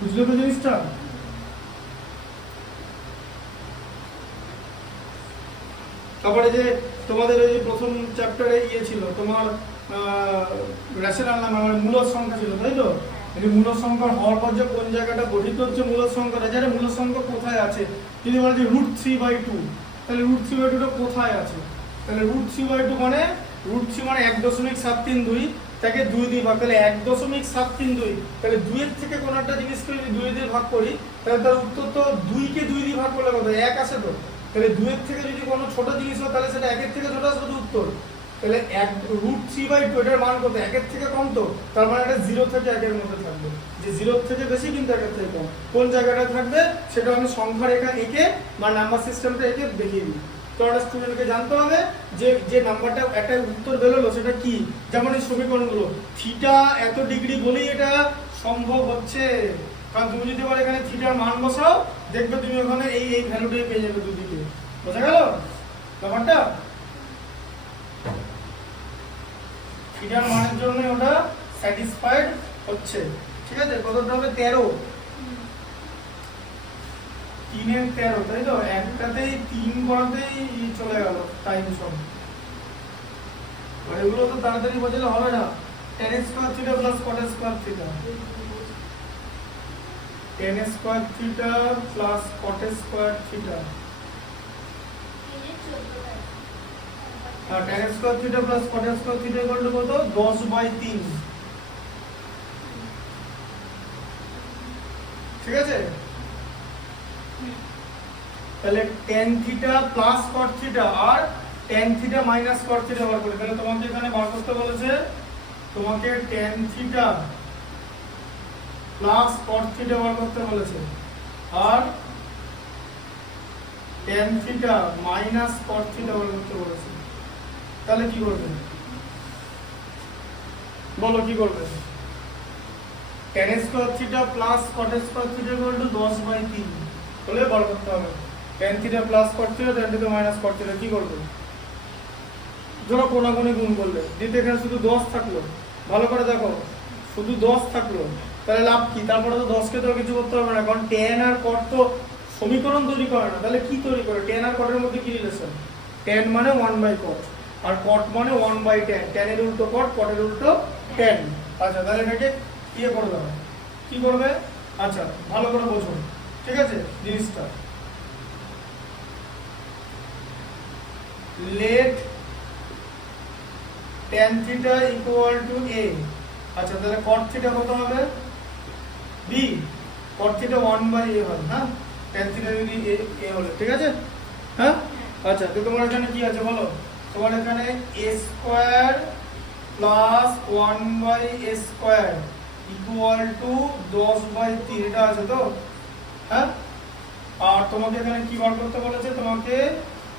বুঝলে তো জিনিসটা? তারপরে যে তোমাদের ওই যে প্রথম চ্যাপ্টারে ছিল তোমার রেশনাল নাম্বার মানে মূলদ সংখ্যা ছিল, তাই তো? মূলদ সংখ্যার হওয়ার পর যে কোন জায়গাটা গঠিত হচ্ছে মূলদ সংখ্যাটা, জানে মূলদ সংখ্যা কোথায় আছে? যদি বলে যে √3/2, তাহলে √3/2টা কোথায় আছে? তাহলে √3/2 মানে √3 মানে 1.732, তাকে 2 দিয়ে ভাগ, তাহলে 1.732, তাহলে 2 এর থেকে কোন একটা জিনিসকে যদি 2 দিয়ে ভাগ করি তাহলে তার উত্তর তো 2 কে 2 দিয়ে ভাগ করলে কত? 1 আসে তো। তাহলে 2 এর থেকে যদি কোনো ছোট জিনিস হয় তাহলে সেটা 1 এর থেকে ছোট আসবে তো উত্তর। তাহলে √3/2 এটার মান কত? 1 এর থেকে কম তো, তার মানে এটা 0 থেকে 1 এর মধ্যে থাকবে, যে 0 থেকে বেশি কিন্তু 1 এর থেকে কম। কোন জায়গাটা থাকবে সেটা আমি সংখ্যা রেখা এঁকে বা নাম্বার সিস্টেমটা এঁকে দেখিয়ে দিই। তো একটা স্টুডেন্টকে জানতে হবে যে যে নাম্বারটা একটা উত্তর বেরোলো সেটা কি। যেমন এই সমীকরণগুলো থিটা এত ডিগ্রি বলেই এটা সম্ভব হচ্ছে, কারণ তুমি যদি বলো এখানে থিটার মান বসাও দেখবে তুমি ওখানে এই এই ভ্যালুটাই পেয়ে যাবে দুদিকে। বোঝা গেল ব্যাপারটা? থিটার মানের জন্য ওটা স্যাটিসফাইড হচ্ছে। ঠিক আছে, কতটা হবে? 13, 3 এর 13, তাই তো? একটাতেই 3 করাতেই চলে গেল টাইম সব। এগুলো তো তাড়াতাড়ি বোঝালে হবে না। tan square theta plus cot square theta, tan square theta plus cot square theta, আর tan square theta plus cot square theta equal to কত? 10/3। ঠিক আছে, তাহলে tan theta plus cot theta আর tan theta minus cot theta বার করে, তাহলে তোমাকে এখানে বার করতে বলেছে তোমাকে tan theta plus cot theta বার করতে বলেছে আর tan theta minus cot theta বার করতে বলেছে। তাহলে কি করবে বলো, কি করবে? tan square theta plus cot square theta equal two 10/3 বলে বার করতে হবে। tan theta plus cot theta tan theta minus cot theta কি করবে? ধরো কোনাকুনি গুণ করলে, যদি এখানে শুধু 10 থাকলো, ভালো করে দেখো, শুধু 10 থাকলো তাহলে লাভ কি? তারপরে তো 10 কে তো কিছু করতে হবে না, কারণ tan আর cot তো সমীকরণ তৈরি করে না। তাহলে কি তৈরি করে? tan আর cot এর মধ্যে কি রিলেশন? tan মানে 1/cot আর cot মানে 1/tan, tan এর উল্টো cot, cot এর উল্টো tan। আচ্ছা, তাহলে এটাকে কি করে দেবে? কি করবে? আচ্ছা, ভালো করে বোঝো, ঠিক আছে জিনিসটা। Let tan theta equal to a। আচ্ছা, তাহলে cot থিটা কত হবে? b। cot থিটা 1/a হবে, হ্যাঁ? tan থিটা যদি a হলো, ঠিক আছে? হ্যাঁ, আচ্ছা, তো তোমার এখানে কি আছে বলো? তোমার এখানে a square plus 1/a square equal to 10/3 এটা আছে তো, হ্যাঁ? আর তোমাকে এখানে কি বার করতে বলেছে? তোমাকে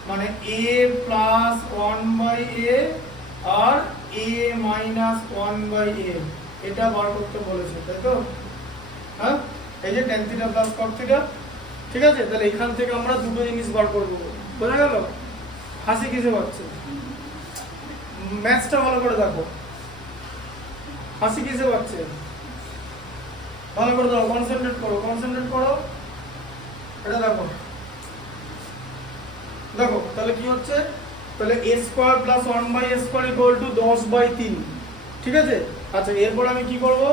মানে a প্লাস 1/a আর a মাইনাস 1/a এটা বার করতে বলেছে, তাই তো? হ্যাঁ, এই যে tan theta plus cot theta, ঠিক আছে? তাহলে এখান থেকে আমরা দুটো জিনিস বার করব। বোঝা গেল? হাসি কিসে পাচ্ছে? ম্যাথসটা ভালো করে দেখো, হাসি কিসে পাচ্ছে? ভালো করে দাও, কনসেন্ট্রেট করো, কনসেন্ট্রেট করো। এটা দেখো, দেখো তাহলে কি হচ্ছে? তাহলে a square plus 1/a square equal to 10/3, ঠিক আছে? আচ্ছা, এরপর আমি কি করব?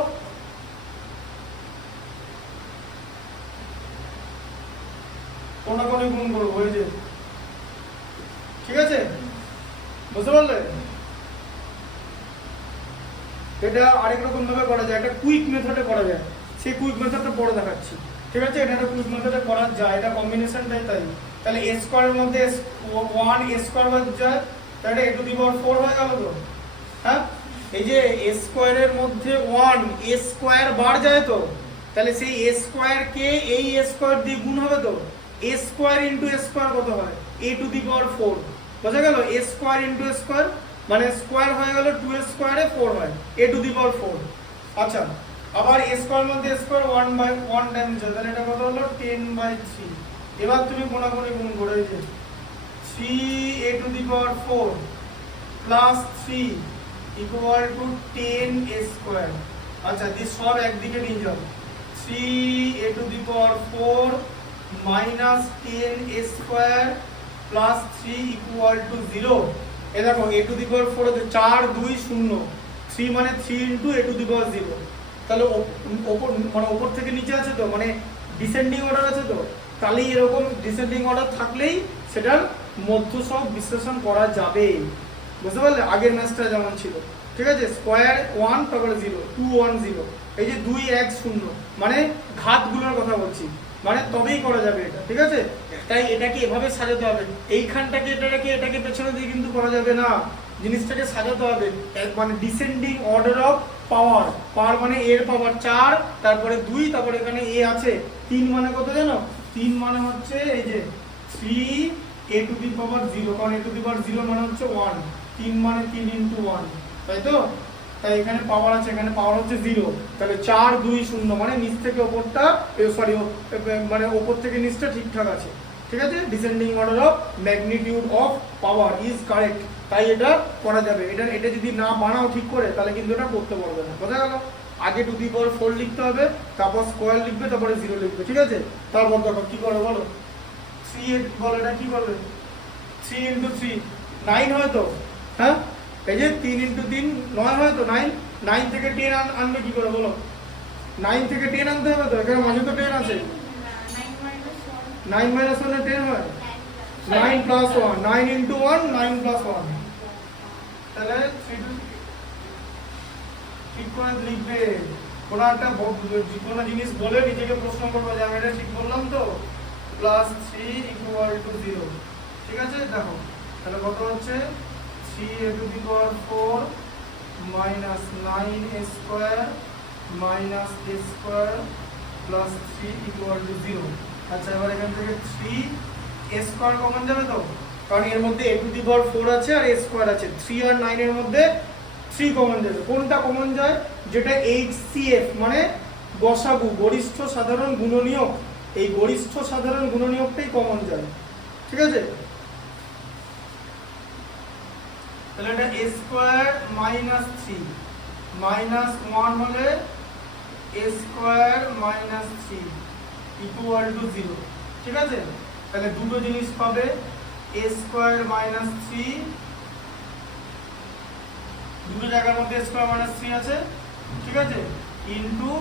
কোনাকুনি গুণ করব, এই যে, ঠিক আছে? বুঝতে পারলে? এটা আরেক রকম ভাবে করা যায়, একটা কুইক মেথডে করা যায়, সেই কুইক মেথডটা পরে দেখাচ্ছি, ঠিক আছে? এটা একটা কুইক মেথডে করা যায়, এটা কম্বিনেশনটাই তাই। তাহলে a স্কয়ারের মধ্যে 1 a স্কয়ার বাদ যায়, তাহলে a টু দি পাওয়ার 4 হয়ে গেল তো, হ্যাঁ? এই যে a স্কয়ারের মধ্যে 1 a স্কয়ার বার যায় তো, তাহলে সেই a স্কয়ার কে এই a স্কয়ার দিয়ে গুণ হবে তো, a square into a square কত হয়? a two the power 4। বোঝা গেল? a square into a square মানে স্কয়ার হয়ে গেল 2 a স্কয়ারে 4 হয়, a টু দি পাওয়ার 4। আচ্ছা, আবার a স্কয়ার মধ্যে a স্কয়ার 1/1 টাইমস যায়, তাহলে এটা কত হলো? 10/3। এবার তুমি কোনাকুনি গুণ করে এই যে 3a two the power 4 plus 3 equal to 10a square. আচ্ছা, দিয়ে সব একদিকে নিয়ে যাও, 3a to the power 4 minus 10a square plus 3 equal to 0। এ দেখো a to the power 4 হচ্ছে 4 2 0, 3 মানে 3 into a to the power 0। তাহলে ওপর মানে ওপর থেকে নিচে আছে তো, মানে ডিসেন্ডিং অর্ডার আছে তো, তাহলে এরকম ডিসেন্ডিং অর্ডার থাকলেই সেটার মধ্যসহগ বিশ্লেষণ করা যাবে। বুঝতে পারলে? আগের ম্যাথটা যেমন ছিল, ঠিক আছে? স্কোয়ার 1 তারপরে 0 2 1 0, এই যে 2 1 0 মানে ঘাতগুলোর কথা বলছি, মানে তবেই করা যাবে এটা, ঠিক আছে? তাই এটাকে এভাবে সাজাতে হবে, এইখানটাকে এটাকে পেছনে দিয়ে কিন্তু করা যাবে না, জিনিসটাকে সাজাতে হবে মানে ডিসেন্ডিং অর্ডার অফ পাওয়ার। পাওয়ার মানে এর পাওয়ার 4, তারপরে 2, তারপরে এখানে এ আছে 3, মানে কত জানো? 3 মানে হচ্ছে এই যে 3 a to the power 0, কারণ a to the power 0 মানে হচ্ছে 1, 3 মানে 3 into 1, তাই তো? তাই এখানে পাওয়ার আছে, এখানে পাওয়ার হচ্ছে 0, তাহলে 4 2 0 মানে নিচ থেকে ওপরটা সরি মানে ওপর থেকে নিচটা ঠিকঠাক আছে, ঠিক আছে? Descending order of magnitude of power is correct, তাই এটা করা যাবে। এটা যদি না বানাও ঠিক করে তাহলে কিন্তু এটা করতে পারবে না, বোঝা গেল? আগে টু দি পাওয়ার 4 লিখতে হবে, তারপর স্কোয়ার লিখবে, তারপরে 0 লিখবে, ঠিক আছে? তারপর দেখো কি করে বলো, 3 বলো, এটা কি করবে? 3 into 3 9 হয় তো, হ্যাঁ? এই যে 3 into 3 9 হয় তো, 9 থেকে 10 আনবে কি করে বলো? 9 থেকে 10 আনতে হবে তো, এখানে মাঝে তো 10 আছে। 9 minus 1 10 হয়, 9 plus 1, 9 into 1 9 plus 1, তাহলে 3 ঠিক করে লিখবে। কোনো একটা কোনো জিনিস বলে নিজেকে প্রশ্ন করবে যে আমি এটা ঠিক বললাম তো, প্লাস 3 ইকুয়াল টু 0, ঠিক আছে? দেখো তাহলে কত হচ্ছে 3a to the power 4 minus 9a square minus a square plus 3 equal to 0। আচ্ছা, এবার এখান থেকে 3a square কমন যাবে তো, কারণ এর মধ্যে a to the power 4 আছে আর a square আছে, 3 আর 9 এর মধ্যে 3 কমন যাবে। কোনটা কমন যায়? যেটা HCF মানে গসাগু, গরিষ্ঠ সাধারণ গুণনীয়ক, এই গরিষ্ঠ সাধারণ গুণনীয়কটাই কমন যায়, ঠিক আছে? তাহলে এটা a স্কয়ার মাইনাস 3 মাইনাস 1 হলে a square minus 3 equal to 0, ঠিক আছে? তাহলে দুটো জিনিস পাবে, a স্কয়ার মাইনাস 3, দুটো জায়গার মধ্যে a স্কয়ার মাইনাস 3 আছে, ঠিক আছে? Into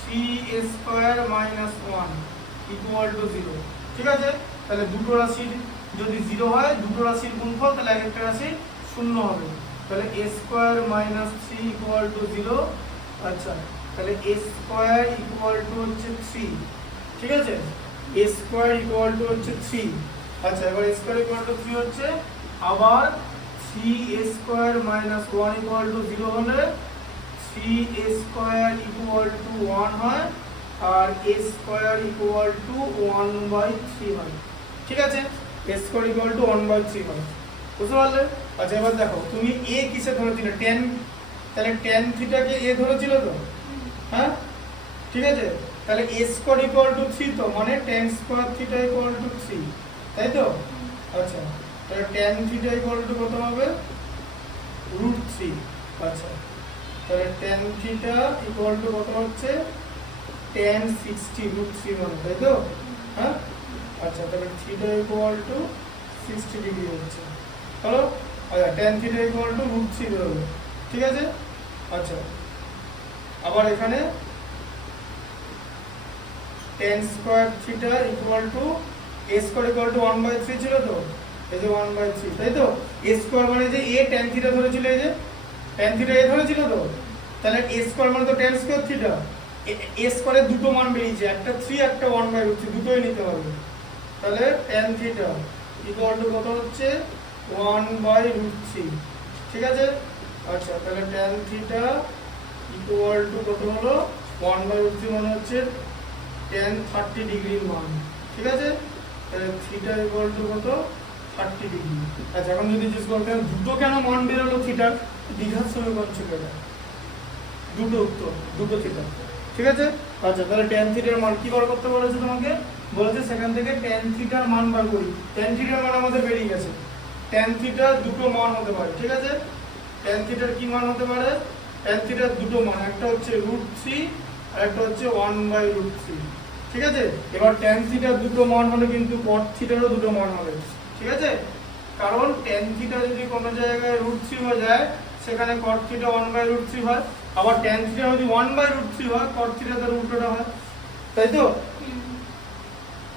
3a square minus 1 equal to 0, ঠিক আছে? তাহলে দুটো রাশির যদি 0 হয়, দুটো রাশির গুণফল, তাহলে একটা রাশি 0 হবে, তাহলে a square minus 3 equal to 0। আচ্ছা, তাহলে a স্কয়ার ইকুয়াল টু হচ্ছে 3, ঠিক আছে? a স্কয়ার ইকুয়াল টু হচ্ছে 3। আচ্ছা, এবার a স্কয়ার ইকুয়াল টু 3 হচ্ছে, আবার 3a square minus 1 equal to 0 হলে 3a স্কয়ার ইকুয়াল টু 1 হয়, আর a স্কয়ার ইকুয়াল টু 1/3 হয়, ঠিক আছে? a স্কয়ার ইকুয়াল টু 1/3 হয়, বুঝতে পারলে? আচ্ছা, এবার দেখো তুমি a কিসে ধরেছিলে? tan, তাহলে tan থিটাকে a ধরেছিল তো, হ্যাঁ? ঠিক আছে? তাহলে a স্কয়ার ইকুয়াল টু 3 তো, মানে tan square theta equal two 3, তাই তো? আচ্ছা, তাহলে tan থিটা ইকুয়াল টু কত হবে? √3। আচ্ছা, তাহলে tan থিটা ইকুয়াল টু কত হচ্ছে? tan 60 √3 মানে, তাই তো? হ্যাঁ? আচ্ছা, তাহলে থিটা ইকুয়াল টু 60 ডিগ্রি হচ্ছে, হলো? আচ্ছা, tan থিটা ইকুয়াল টু √3 হবে, ঠিক আছে? আচ্ছা, আবার এখানে tan square theta equal to a square equal to 1/3 ছিল তো, এই যে 1/3, তাই তো? a স্কয়ার মানে যে a tan থিটা ধরেছিল, এই যে tan থিটা a ধরেছিল তো, তাহলে a স্কয়ার মানে তো tan স্কয়ার থিটা, a স্কয়ারের দুটো মান বেরিয়েছে, একটা 3 একটা 1/3, দুটোই নিতে হবে। তাহলে tan থিটা ইকুয়াল টু কত হচ্ছে? 1/√3, ঠিক আছে? আচ্ছা, তাহলে tan থিটা ইকুয়াল টু কত হলো? 1/√3 মানে হচ্ছে tan 30 ডিগ্রির মান, ঠিক আছে? তাহলে থিটা ইকুয়াল টু কত? 30 ডিগ্রি। আচ্ছা, এখন যদি জিজ্ঞেস করতেন দুটো কেন মান বেরোলো থিটার, দ্বিঘাত সমীকরণ ছিল এটা, দুটো উত্তর, দুটো থিটা, ঠিক আছে? আচ্ছা, তাহলে tan থিটার মান কি বার করতে বলেছে তোমাকে? বলেছে সেখান থেকে tan থিটার মান বার করি। tan থিটার মান আমাদের বেরিয়ে গেছে, tan থিটার দুটো মান হতে পারে, ঠিক আছে? tan থিটার কি মান হতে পারে? tan থিটার দুটো মান, একটা হচ্ছে √3 আর একটা হচ্ছে 1/√3। ঠিক আছে, এবার tan থিটার দুটো মান হলে কিন্তু cot থিটারও দুটো মান হবে। ঠিক আছে, কারণ tan থিটা যদি কোনো জায়গায় √3 হয়ে যায় সেখানে cot থিটা 1/√3 হয়, আবার tan থিটা যদি 1/√3 হয় cot থিটা তার উল্টোটা হয়, তাই তো?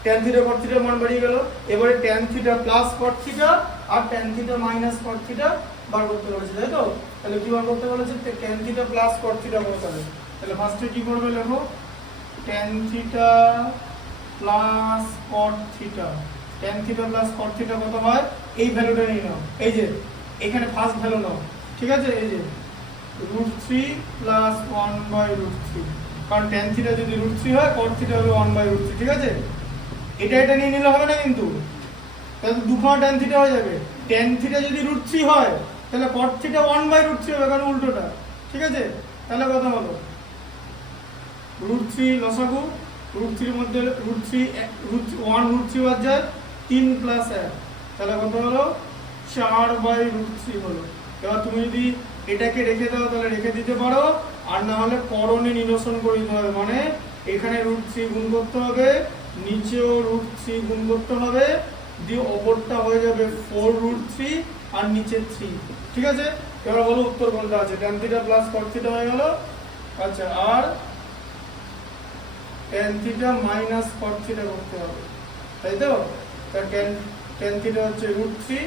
tan থিটা cot থিটার মান বাড়িয়ে গেল। এবারে tan theta plus cot theta আর tan theta minus cot theta বার করতে বলেছে, তাই তো? তাহলে কি বার করতে বলেছে? tan theta plus cot theta করতে হবে। তাহলে ফার্স্টে কি করবে, লেখো tan theta plus cot theta. tan theta plus cot theta কত হয়? এই ভ্যালুটা নিয়ে নাও, এই যে এখানে ফার্স্ট ভ্যালু নাও। ঠিক আছে, এই যে √3 প্লাস 1/√3, কারণ tan থিটা যদি √3 হয় cot থিটা হবে 1/√3। ঠিক আছে, এটা নিয়ে নিলে হবে না কিন্তু, তাহলে দুখানা tan থিটা হয়ে যাবে। tan থিটা যদি √3 হয় তাহলে cot থিটা 1/√3 হবে, কারণ উল্টোটা। ঠিক আছে, তাহলে কত হলো? √3 লসাগু, √3 এর মধ্যে √3 1√3 বাদ যায়, 3 প্লাস 1, তাহলে কত হলো? 4/√3 হলো। এবার তুমি যদি এটাকে রেখে দাও তাহলে রেখে দিতে পারো, আর না হলে করণে নিরসন করে দিতে হবে। মানে এখানে √3 গুণ করতে হবে, নিচেও √3 গুণ করতে হবে, দিয়ে ওপরটা হয়ে যাবে 4√3 আর নিচে 3। ঠিক আছে, এবার বলো উত্তর কোনটা আছে? tan theta plus cot theta হয়ে গেল। আচ্ছা, আর tan theta minus cot theta করতে হবে, তাই তো? tan থিটা হচ্ছে √3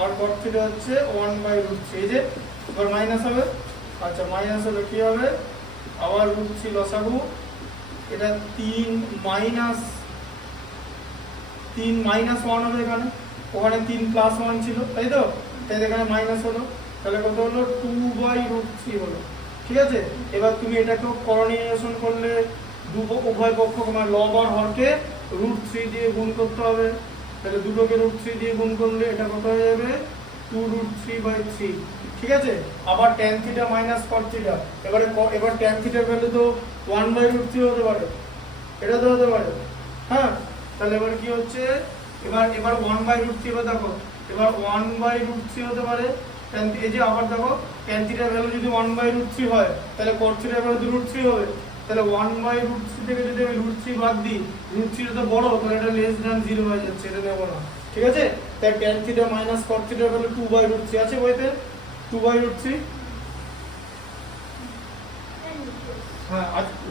আর cot থিটা হচ্ছে 1/√3। এই যে এবার মাইনাস হবে। আচ্ছা, মাইনাস হলে কি হবে? আবার √3 লসাগু, এটা 3 মাইনাস 1 হবে এখানে, ওখানে 3 প্লাস 1 ছিল, তাই তো? তাই এখানে মাইনাস হলো, তাহলে কত হলো? 2/√3 হলো। ঠিক আছে, এবার তুমি এটাকেও করণীয় নিরসন করলে উভয় পক্ষ মানে লব আর হরকে √3 দিয়ে গুণ করতে হবে। তাহলে দুটোকে √3 দিয়ে গুণ করলে এটা কত হয়ে যাবে? 2√3/3। ঠিক আছে, আবার tan theta minus cot theta, এবার tan থিটার ভ্যালু তো 1/√3 হতে পারে, এটা তো হতে পারে। হ্যাঁ, তাহলে এবার কি হচ্ছে? এবার 1/√3 হবে, দেখো এবার 1/√3 হতে পারে। এই যে আবার দেখো tan থিটার ভ্যালু যদি 1/√3 হয় তাহলে cot থিটার ভ্যালু √3 হবে। তাহলে 1/√3 থেকে যদি আমি √3 বাদ দিই, √3 তো বড়, তাহলে এটা লেস দ্যান 0 হয়ে যাচ্ছে, এটা নেব না। ঠিক আছে, তাই tan থিটা মাইনাস cot থিটার ভ্যালু 2/√3 আছে বইতে, 2/√3। হ্যাঁ,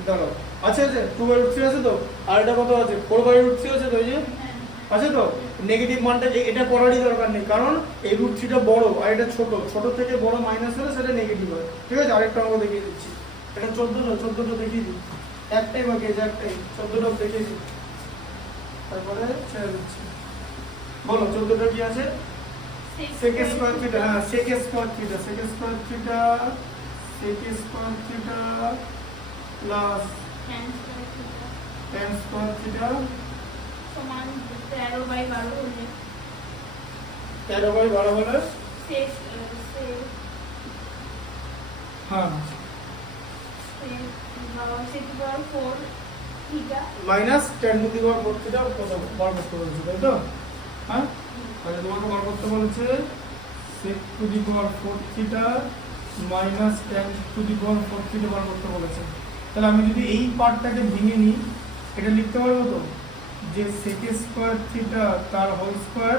দাঁড়াও, আছে 2/√3 আছে তো, আর এটা কত আছে? 4/√3 আছে তো, এই যে আছে তো। নেগেটিভ মানটা এটা করারই দরকার নেই, কারণ এই √3টা বড় আর এটা ছোট, ছোট থেকে বড় মাইনাস হলে সেটা নেগেটিভ হয়। ঠিক আছে, আরেকটা অঙ্ক দেখিয়ে দিচ্ছি, এটা 14টা দেখিয়ে দিই, একটাই বাকি আছে, একটাই, 14টা দেখিয়ে দিই, তারপরে ছেড়ে দিচ্ছি। বলো 14টা কি আছে? sec স্কয়ার থিটা, হ্যাঁ sec square theta plus tan square theta সমান 13/12 হলে 13/12 হলে হ্যাঁ minus tan to the power 4 theta কত বার করতে বলেছে, তাই তো? হ্যাঁ, তাহলে তোমাকে বার করতে বলেছে sec to the power 4 theta minus tan to the power 4 theta বার করতে বলেছে। তাহলে আমি যদি এই পার্টটাকে ভেঙে নিই, এটা লিখতে পারবো তো যে sec স্কয়ার থিটা তার হোল স্কয়ার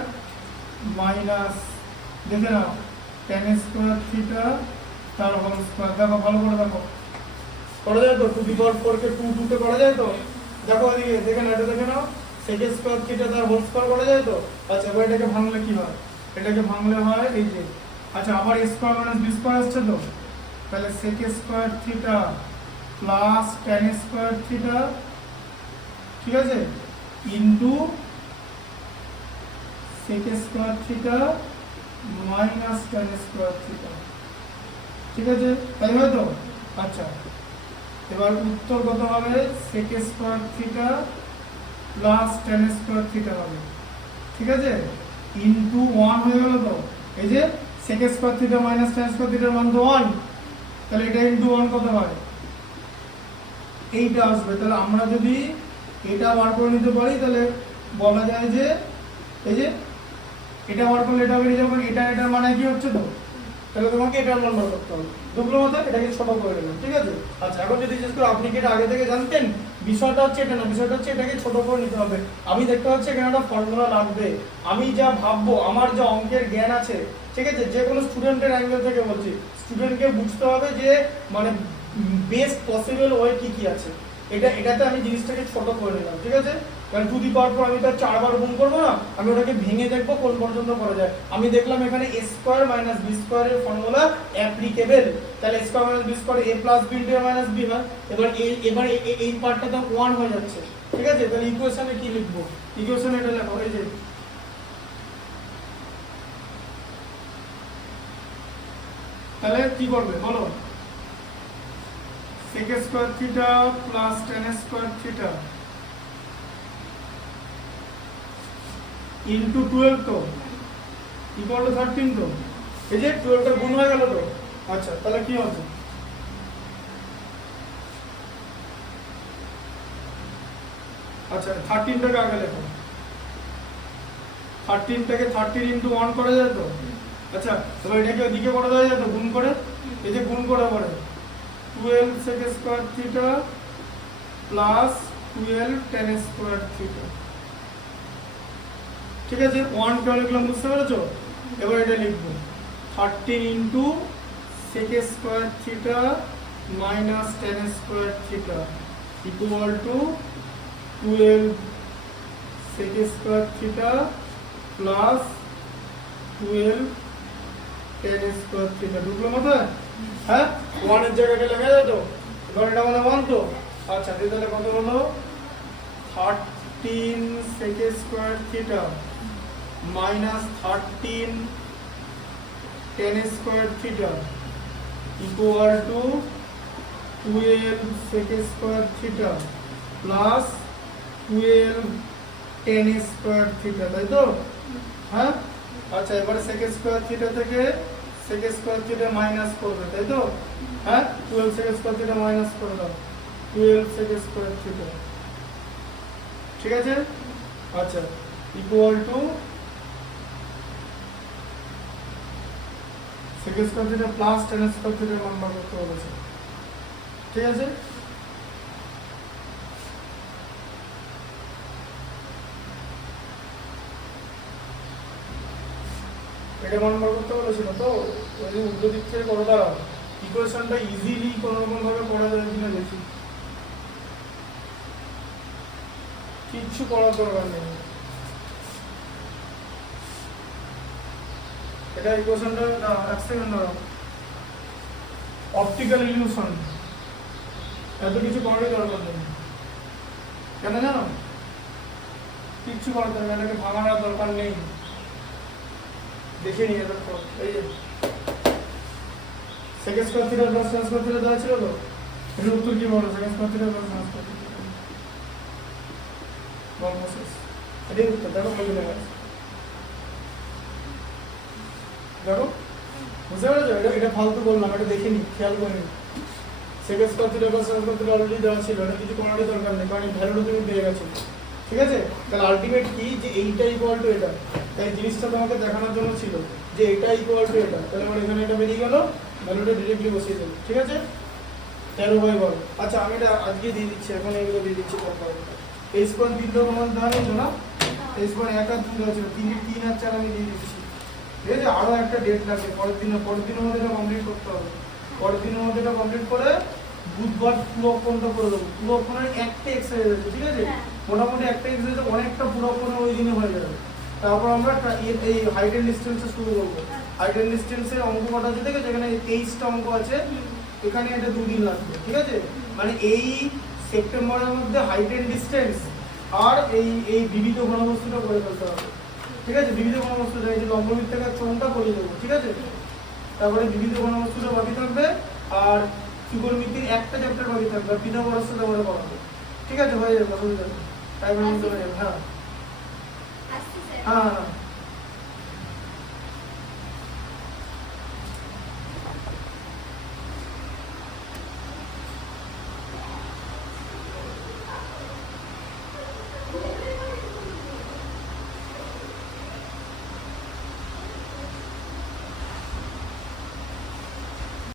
মাইনাস, দেখে নাও, tan স্কয়ার থিটা তার হোল স্কয়ার। দেখো ভালো করে দেখো, করা যায় তো? টু দি পাওয়ার 4 কে 2 তে করা যায় তো? দেখো এদিকে দেখে নাও, এটা দেখে নাও, sec স্কয়ার থিটা তার হোল স্কয়ার করা যায় তো? আচ্ছা, এবার এটাকে ভাঙলে কি হয়? এটাকে ভাঙলে হয় এই যে, আচ্ছা আবার a square minus b square আসছে তো, তাহলে sec square theta plus tan square theta, ঠিক আছে, into sec square theta minus tan square theta. ঠিক আছে, তাই হয় তো? আচ্ছা, এবার উত্তর কত হবে? sec square theta plus tan square theta হবে। ঠিক আছে, ইনটু 1 হয়ে গেল তো। এই যে sec square theta minus tan square থিটার মান তো 1, তাহলে এটা ইনটু 1 কত হয়? এইটা আসবে। তাহলে আমরা যদি এটা বার করে নিতে পারি তাহলে বলা যায় যে এই যে এটা বার করলে এটা বেরিয়ে যাবে, এটা এটার মানে কি হচ্ছে তো? তাহলে তোমাকে এটার মান বার করতে হবে। দুগুলো মতো এটাকে ছোট করে নিলাম, ঠিক আছে? আচ্ছা, এখন যদি জিজ্ঞেস করো আপনি কি এটা আগে থেকে জানতেন, বিষয়টা হচ্ছে এটা না, বিষয়টা হচ্ছে এটাকে ছোট করে নিতে হবে। আমি দেখতে পাচ্ছি এখানে একটা ফর্মুলা লাগবে, আমি যা ভাববো, আমার যা অঙ্কের জ্ঞান আছে, ঠিক আছে, যে কোনো স্টুডেন্টের অ্যাঙ্গেল থেকে বলছি, স্টুডেন্টকে বুঝতে হবে যে মানে বেস্ট পসিবল ওয়ে কি কি আছে। এটাতে আমি জিনিসটাকে ছোট করে নিলাম, ঠিক আছে? কারণ টু দি পাওয়ার পর আমি তার 4 বার গুণ করবো না, আমি ওটাকে ভেঙে দেখবো কোন পর্যন্ত করা যায়। আমি দেখলাম এখানে a স্কয়ার মাইনাস b স্কয়ারের ফর্মুলা অ্যাপ্লিকেবল, তাহলে a square minus b square a plus b into a minus b হয়। এবার এই পার্টটা তো 1 হয়ে যাচ্ছে, ঠিক আছে? তাহলে ইকুয়েশনে কি লিখবো? ইকুয়েশনে এটা লেখো, এই যে তাহলে কি করবে বলো? sec square theta plus tan square theta into 12 তো ইকুয়াল টু 13 তো, এই যে 12 টার গুণ হয়ে গেল তো। আচ্ছা, তাহলে কি হবে? আচ্ছা, 13 টাকে আগে লেখো, 13 টাকে 13 ইনটু 1 করা যায় তো। আচ্ছা, তাহলে এটাকে ওইদিকে করা যায় তো গুণ করে, এই যে গুণ করে পড়ে 12 sec square theta plus 12 tan square theta, ঠিক আছে? 1 কে লিখলাম, বুঝতে পেরেছো? এবার এটা লিখবো 13 into sec square theta minus tan square theta equal two 12 sec square theta plus 12 tan square theta. ঢুকলো মাথায়? হ্যাঁ, 1 এর জায়গাটা লেখা যায় তো, এবার এটা মানে 1 তো। আচ্ছা, তাহলে কত হলো? 13 sec square theta minus 13 tan square theta equal two 12 sec square theta plus 12 tan square theta, তাই তো? হ্যাঁ, আচ্ছা, এবার sec স্কয়ার থিটা থেকে sec স্কয়ার থিটা মাইনাস করবে, তাই তো? হ্যাঁ, 12 sec স্কয়ার থিটা মাইনাস করে দাও, 12 sec স্কয়ার থিটা, ঠিক আছে? আচ্ছা, equal to sec square theta plus tan square theta মান বার করতে বলেছে, ঠিক আছে? এটা মান বার করতে বলেছিল তো, ওই যে উল্টো দিক থেকে করে দাও, ইকুয়েশনটা ইজিলি কোনো রকম ভাবে করা যায় কিনা দেখি। কিচ্ছু করার দরকার নেই, এটা ইকুয়েশনটা এক সেকেন্ড দাঁড়াও, অপটিক্যাল ইলিউশন, এত কিছু করার দরকার নেই। কেন জানো? কিচ্ছু করার দরকার নেই, এটাকে ভাঙানোর দরকার নেই। দেখে নিয়ে দেখো, এই যে sec square theta plus tan square theta দেওয়া ছিল তো, এর উত্তর কি বলো? sec square theta plus tan square theta বল শেষ, এটাই উত্তর। দেখো কত লেখা আছে, দেখো, বুঝতে পেরেছো? এটা ফালতু বললাম, এটা দেখে নি, খেয়াল করে নি। sec square theta plus tan square theta already দেওয়া ছিল, এটা কিছু করারই দরকার নেই, কারণ এই ভ্যালুটা তুমি পেয়ে গেছো, ঠিক আছে? তাহলে আলটিমেট কি, যে এইটা ইকুয়াল টু এটা, তাই জিনিসটা তোমাকে দেখানোর জন্য ছিল যে এটা ইকুয়াল টু এটা, তাহলে আমার এখানে এটা বেরিয়ে গেল, ভ্যালুটা ডিরেক্টলি বসিয়ে দেবো, ঠিক আছে? 13/12। আচ্ছা, আমি এটা আজকে দিয়ে দিচ্ছি, এখন এগুলো দিয়ে দিচ্ছি। তারপর এই স্কোয়ার বিন্দু আমার দেওয়া নেই তো না, এই স্কোয়ার 1 আর 2 দেওয়া ছিল, 3 আর 4 আমি দিয়ে দিচ্ছি, ঠিক আছে? আরও একটা ডেট লাগবে, পরের দিনের মধ্যে এটা কমপ্লিট করতে হবে, পরের দিনের মধ্যে এটা কমপ্লিট করে বুধবার পুরো অঙ্কনটা করে দেবো। পুরো অঙ্কনের একটা এক্সারসাইজ আছে, ঠিক আছে? মোটামুটি একটা এক্সারসাইজে অনেকটা পুরো অঙ্কনে ওই দিনে হয়ে যাবে। তারপর আমরা এই হাইট এন্ড ডিস্টেন্সে শুরু করবো। হাইট এন্ড ডিস্টেন্সের অঙ্ক কটা আছে দেখে, যেখানে 23টা অঙ্ক আছে, এখানে এটা 2 দিন লাগবে, ঠিক আছে? মানে এই সেপ্টেম্বরের মধ্যে হাইট এন্ড ডিস্টেন্স আর এই বিবিধ ঘনবস্তুটা করে ফেলতে হবে, ঠিক আছে? বিবিধ ঘনবস্তুটা, এই যে লম্ববৃত্তাকার চোঙটা করে দেবো, ঠিক আছে? তারপরে বিবিধ ঘনবস্তুটা বাকি থাকবে, আর ত্রিকোণমিতির একটা চ্যাপ্টার বাকি থাকবে, পিথাগোরাস তারপরে পড়াবো, ঠিক আছে? হয়ে যাবে, অসুবিধা নেই, টাইমের মধ্যে হয়ে যাবে। হ্যাঁ হ্যাঁ হ্যাঁ।